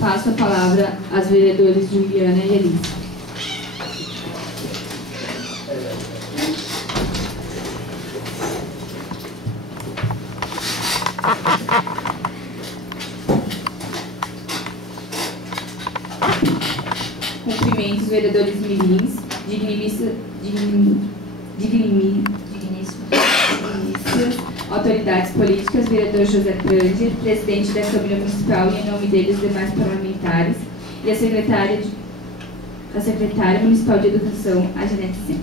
Passo a palavra às vereadoras Juliana e Elisa. Cumprimento os vereadores mirins, digníssimas autoridades políticas, vereador José Pranger, presidente da Câmara Municipal, e em nome dele os demais parlamentares, e a secretária municipal de Educação, a Janete Sen.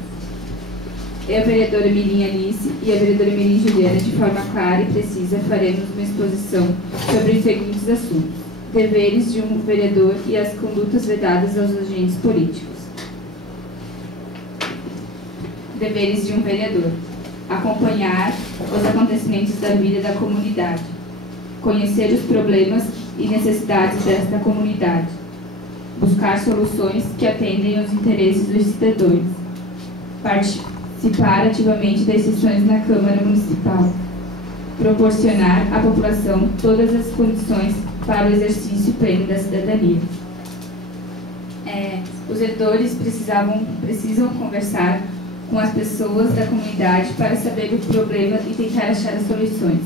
Eu, a vereadora Mirim Alice e a vereadora Mirim Juliana, de forma clara e precisa, faremos uma exposição sobre os seguintes assuntos: deveres de um vereador e as condutas vedadas aos agentes políticos. Deveres de um vereador: acompanhar os acontecimentos da vida da comunidade, conhecer os problemas e necessidades desta comunidade, buscar soluções que atendem aos interesses dos cidadãos, participar ativamente das sessões na Câmara Municipal, proporcionar à população todas as condições para o exercício pleno da cidadania. Os vereadores precisam conversar com as pessoas da comunidade para saber o problema e tentar achar as soluções.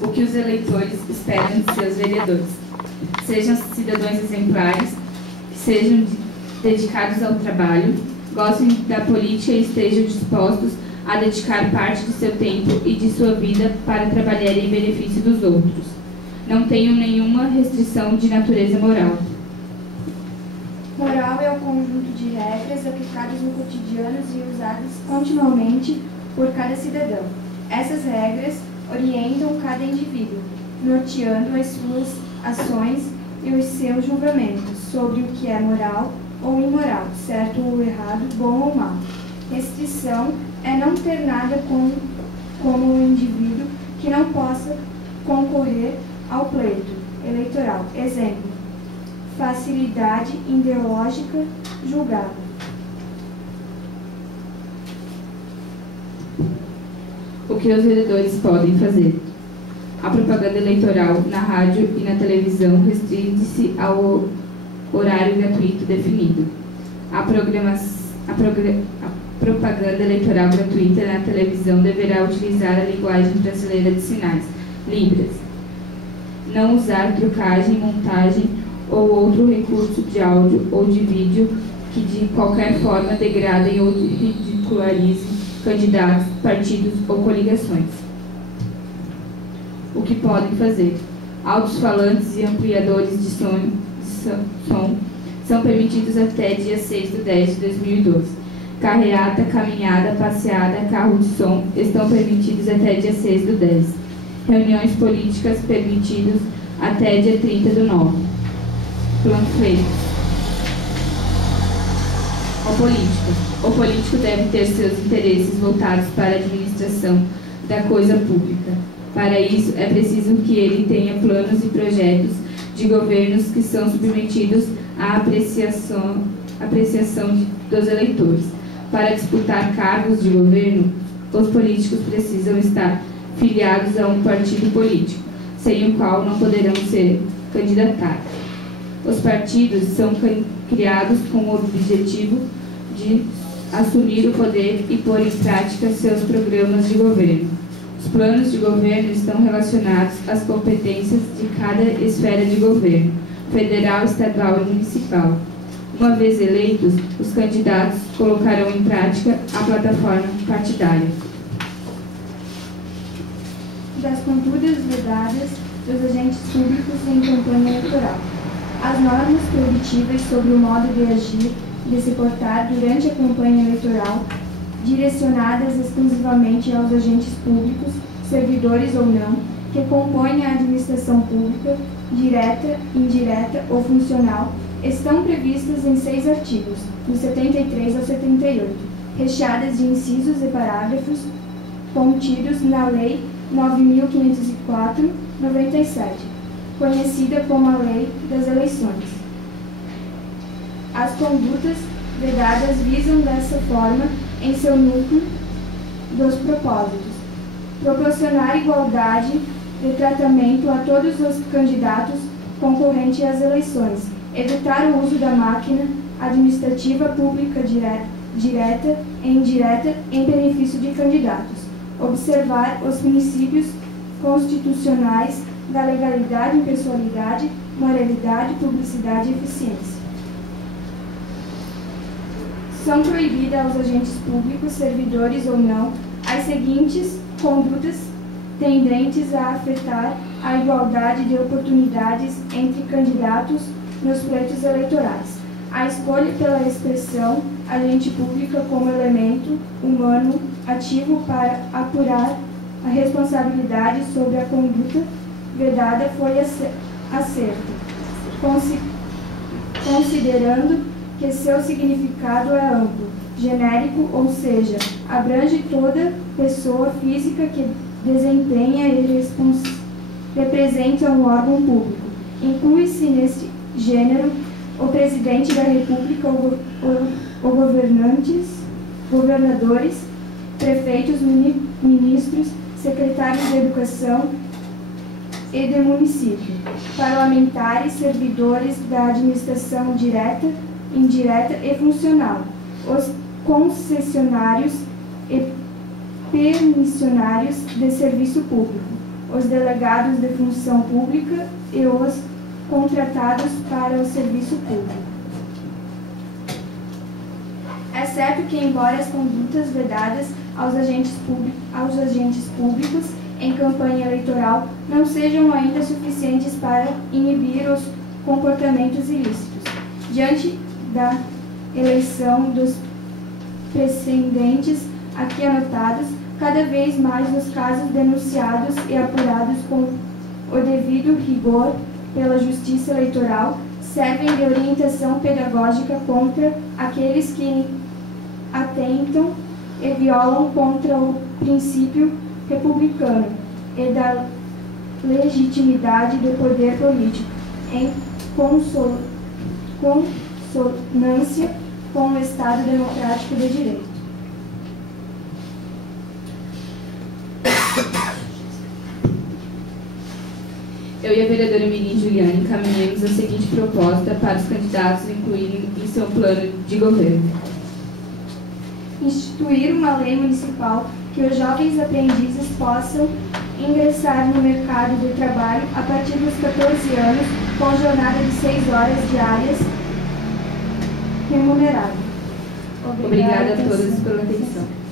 O que os eleitores esperam de seus vereadores: sejam cidadãos exemplares, sejam dedicados ao trabalho, gostem da política e estejam dispostos a dedicar parte de seu tempo e de sua vida para trabalhar em benefício dos outros. Não tenham nenhuma restrição de natureza moral. Moral é o conjunto de regras aplicadas no cotidiano e usadas continuamente por cada cidadão. Essas regras orientam cada indivíduo, norteando as suas ações e os seus julgamentos sobre o que é moral ou imoral, certo ou errado, bom ou mal. Restrição é não ter nada como um indivíduo que não possa concorrer ao pleito eleitoral. Exemplo: facilidade ideológica julgada. O que os vereadores podem fazer? A propaganda eleitoral na rádio e na televisão restringe-se ao horário gratuito definido. A propaganda eleitoral gratuita na televisão deverá utilizar a linguagem brasileira de sinais, Libras. Não usar trucagem, montagem ou outro recurso de áudio ou de vídeo que de qualquer forma degradem ou ridicularizem candidatos, partidos ou coligações. O que podem fazer? Altos-falantes e ampliadores de som são permitidos até dia 6/10/2012. Carreata, caminhada, passeada, carro de som estão permitidos até dia 6/10. Reuniões políticas permitidos até dia 30/9. Panfletos. O político deve ter seus interesses voltados para a administração da coisa pública. Para isso, é preciso que ele tenha planos e projetos de governos que são submetidos à apreciação dos eleitores. Para disputar cargos de governo, os políticos precisam estar filiados a um partido político, sem o qual não poderão ser candidatados. Os partidos são criados com o objetivo de assumir o poder e pôr em prática seus programas de governo. Os planos de governo estão relacionados às competências de cada esfera de governo, federal, estadual e municipal. Uma vez eleitos, os candidatos colocarão em prática a plataforma partidária. Das condutas vedadas dos agentes públicos em campanha eleitoral. As normas proibitivas sobre o modo de agir e de se portar durante a campanha eleitoral, direcionadas exclusivamente aos agentes públicos, servidores ou não, que compõem a administração pública, direta, indireta ou funcional, estão previstas em 6 artigos, do 73 ao 78, recheadas de incisos e parágrafos contidos na Lei 9.504/97, conhecida como a Lei das Eleições. As condutas vedadas visam dessa forma, em seu núcleo, dos propósitos: proporcionar igualdade de tratamento a todos os candidatos concorrentes às eleições, evitar o uso da máquina administrativa pública direta e indireta em benefício de candidatos, observar os princípios constitucionais da legalidade, impessoalidade, moralidade, publicidade e eficiência. São proibidas aos agentes públicos, servidores ou não, as seguintes condutas tendentes a afetar a igualdade de oportunidades entre candidatos nos pleitos eleitorais. A escolha pela expressão agente pública como elemento humano ativo para apurar a responsabilidade sobre a conduta vedada foi acerto, considerando que seu significado é amplo, genérico, ou seja, abrange toda pessoa física que desempenha e representa um órgão público. Inclui-se neste gênero o presidente da República, governadores, prefeitos, ministros, secretários de Educação e de município, parlamentares, servidores da administração direta, indireta e funcional, os concessionários e permissionários de serviço público, os delegados de função pública e os contratados para o serviço público. É certo que, embora as condutas vedadas aos agentes públicos em campanha eleitoral não sejam ainda suficientes para inibir os comportamentos ilícitos, diante da eleição dos precedentes aqui anotados, cada vez mais os casos denunciados e apurados com o devido rigor pela Justiça Eleitoral servem de orientação pedagógica contra aqueles que atentam e violam contra o princípio republicano e da legitimidade do poder político, em consonância com o Estado Democrático de Direito. Eu e a vereadora Miriam Juliane encaminhamos a seguinte proposta para os candidatos incluírem em seu plano de governo. Instituir uma lei municipal que os jovens aprendizes possam ingressar no mercado de trabalho a partir dos 14 anos com jornada de 6 horas diárias remunerada. Obrigada a todos pela atenção.